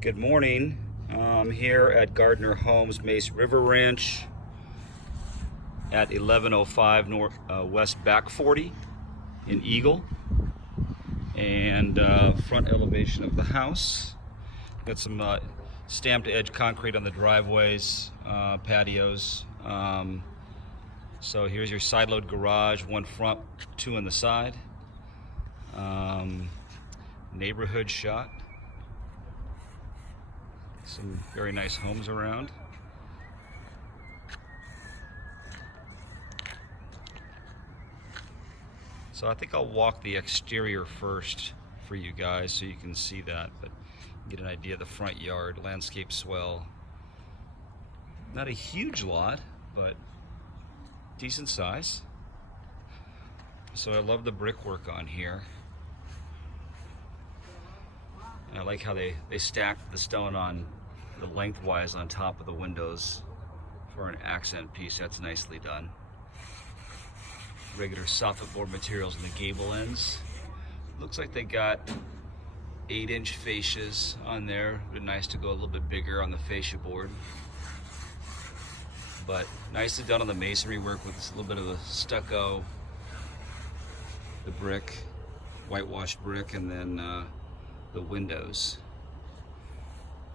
Good morning. I'm here at Gardner Homes Mace River Ranch at 1105 North West Back 40 in Eagle. And front elevation of the house. Got some stamped edge concrete on the driveways, patios. So here's your side load garage, one front, two on the side. Neighborhood shot. Some very nice homes around. So I think I'll walk the exterior first for you guys so you can see that, but get an idea of the front yard, landscape swell. Not a huge lot, but decent size. So I love the brickwork on here. And I like how they stacked the stone on the lengthwise on top of the windows for an accent piece. That's nicely done. Regular soffit board materials in the gable ends. Looks like they got 8-inch fascias on there. Would be nice to go a little bit bigger on the fascia board. But nicely done on the masonry work with this little bit of the stucco, the brick, whitewashed brick, and then the windows.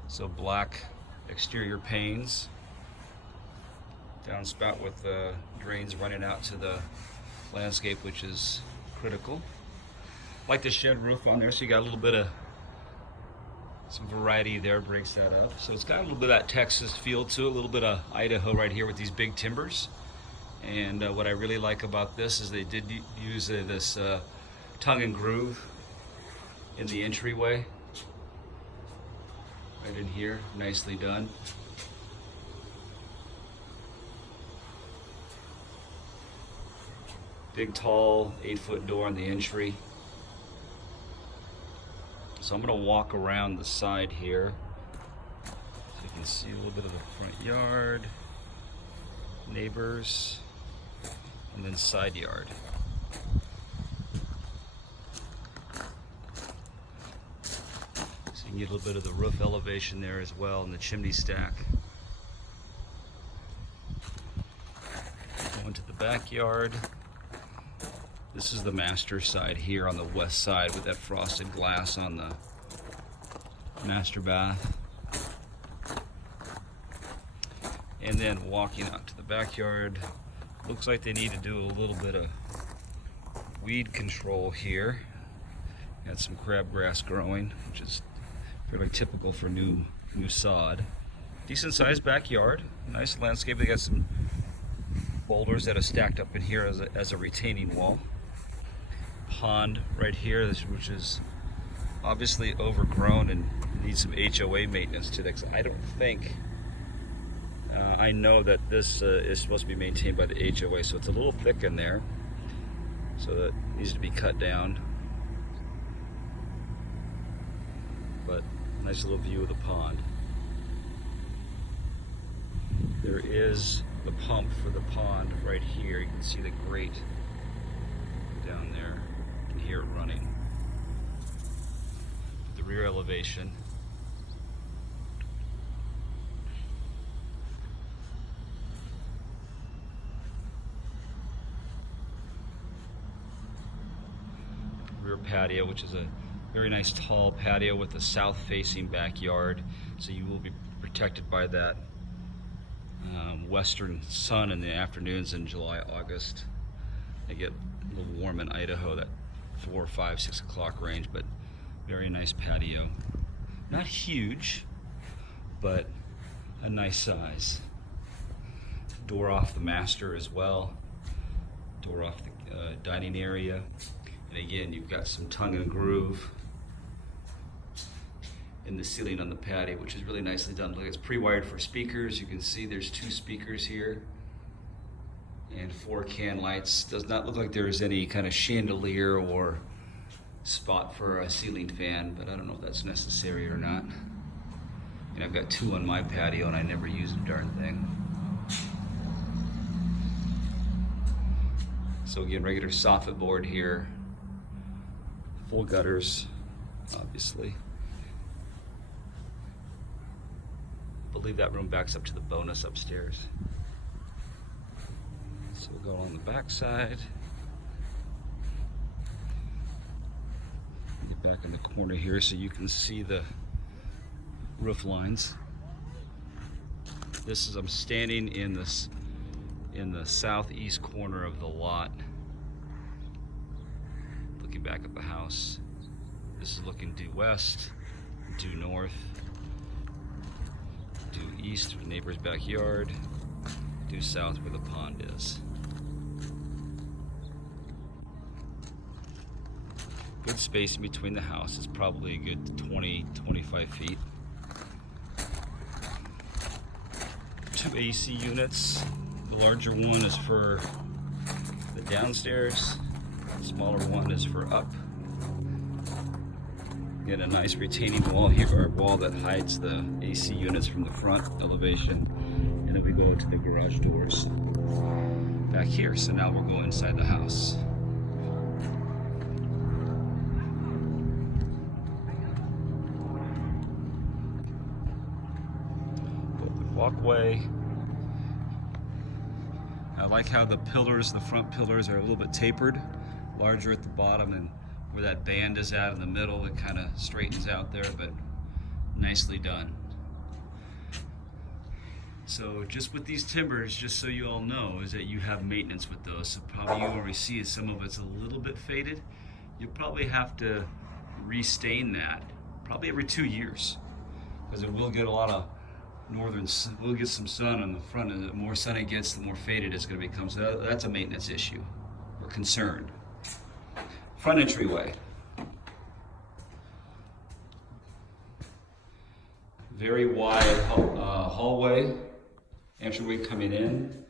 So black exterior panes, downspout with the drains running out to the landscape, which is critical. Like the shed roof on there, so you got a little bit of some variety there, breaks that up. So it's got a little bit of that Texas feel to it, a little bit of Idaho right here with these big timbers. And what I really like about this is they did use this tongue and groove in the entryway. Right in here, nicely done. Big, tall, 8-foot door on the entry. So I'm gonna walk around the side here so you can see a little bit of the front yard, neighbors, and then side yard. So you can get a little bit of the roof elevation there as well, and the chimney stack. Going to the backyard. This is the master side here on the west side with that frosted glass on the master bath. And then walking out to the backyard, looks like they need to do a little bit of weed control here. Got some crabgrass growing, which is fairly typical for new sod. Decent sized backyard, nice landscape. They got some boulders that are stacked up in here as a retaining wall. Pond right here, which is obviously overgrown and needs some HOA maintenance to it. I don't think, I know that this is supposed to be maintained by the HOA, so it's a little thick in there, so that needs to be cut down. But nice little view of the pond. There is the pump for the pond right here. You can see the grate down there. You can hear it running. The rear elevation. Rear patio, which is a very nice tall patio with a south-facing backyard, so you will be protected by that western sun in the afternoons in July, August. They get a little warm in Idaho, that 4, 5, 6 o'clock range, but very nice patio. Not huge, but a nice size. Door off the master as well. Door off the dining area. And again, you've got some tongue and groove in the ceiling on the patio, which is really nicely done. Look, it's pre-wired for speakers. You can see there's 2 speakers here and 4 can lights. Does not look like there's any kind of chandelier or spot for a ceiling fan, but I don't know if that's necessary or not. And I've got 2 on my patio and I never use a darn thing. So again, regular soffit board here, full gutters, obviously. believe that room backs up to the bonus upstairs. So we'll go on the back side. Get back in the corner here so you can see the roof lines. I'm standing in the southeast corner of the lot, looking back at the house. This is looking due west, due north, due east with neighbor's backyard, due south where the pond is. Good space in between the houses, probably a good 20-25 feet. 2 AC units. The larger one is for the downstairs. The smaller one is for up. Get a nice retaining wall here, or wall that hides the AC units from the front elevation. And then we go to the garage doors back here. So now we'll go inside the house. Walkway. I like how the front pillars are a little bit tapered, larger at the bottom, and where that band is at in the middle, it kind of straightens out there, but nicely done. So just with these timbers, just so you all know, is that you have maintenance with those. So probably you already see it, some of it's a little bit faded. You'll probably have to restain that probably every 2 years, because it will get a lot of we'll get some sun on the front, and the more sun it gets, the more faded it's going to become. So that's a maintenance issue. We're concerned. Front entryway. Very wide hallway, entryway coming in.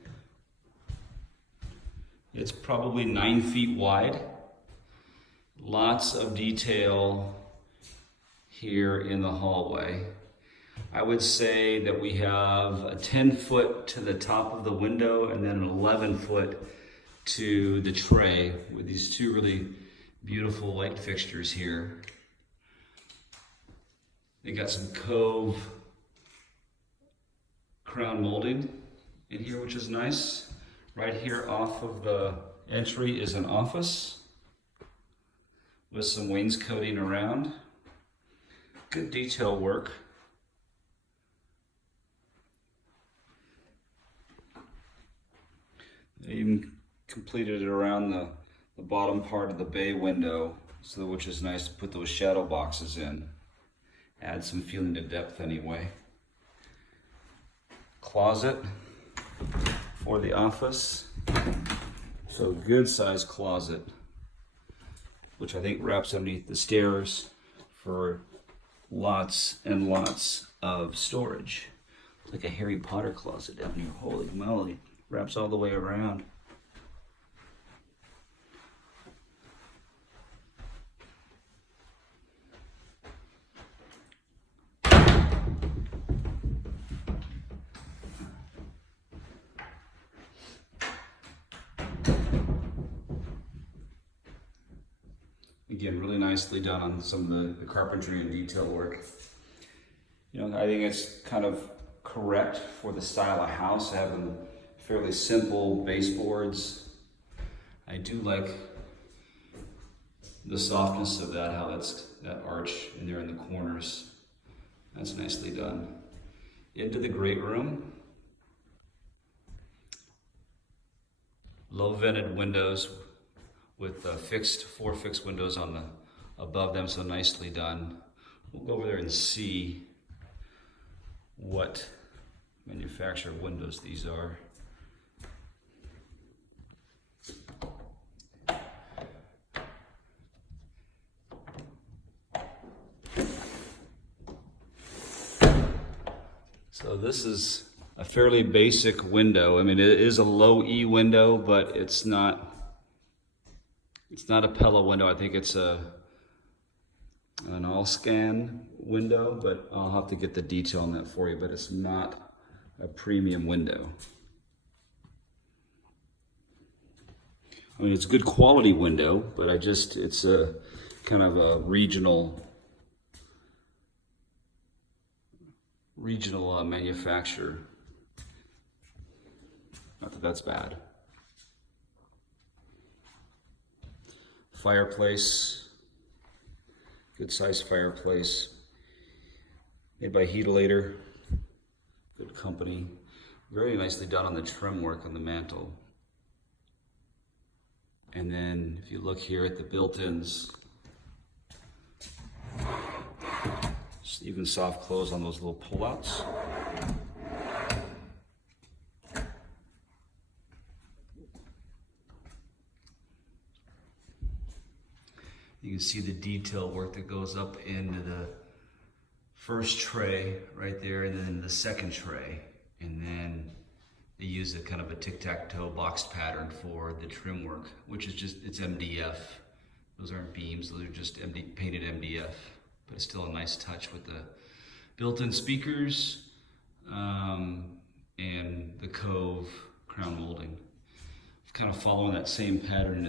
It's probably 9 feet wide. Lots of detail here in the hallway. I would say that we have a 10-foot to the top of the window and then an 11-foot to the tray with these two really beautiful light fixtures here. They got some Cove crown molding in here, which is nice. Right here off of the entry is an office with some wainscoting around. Good detail work. They even completed it around the bottom part of the bay window, which is nice to put those shadow boxes in. Add some feeling of depth anyway. Closet for the office. So good sized closet, which I think wraps underneath the stairs for lots and lots of storage. Like a Harry Potter closet down here. Holy moly. Wraps all the way around. Again, really nicely done on some of the carpentry and detail work. You know, I think it's kind of correct for the style of house, having fairly simple baseboards. I do like the softness of that, how that's that arch in there in the corners. That's nicely done. Into the great room. Low vented windows with four fixed windows on the above them, so nicely done. We'll go over there and see what manufacturer windows these are. So this is a fairly basic window. I mean, it is a low E window, but it's not a Pella window. I think it's an all scan window, but I'll have to get the detail on that for you, but it's not a premium window. I mean, it's a good quality window, but it's a kind of a regional regional manufacturer. Not that that's bad. Fireplace, good sized fireplace, made by Heatolator, good company. Very nicely done on the trim work on the mantle. And then if you look here at the built-ins, even soft close on those little pull-outs. You can see the detail work that goes up into the first tray right there, and then the second tray. And then they use a kind of a tic-tac-toe boxed pattern for the trim work, which is just, it's MDF. Those aren't beams, those are just painted MDF. But it's still a nice touch with the built-in speakers and the Cove crown molding. Kind of following that same pattern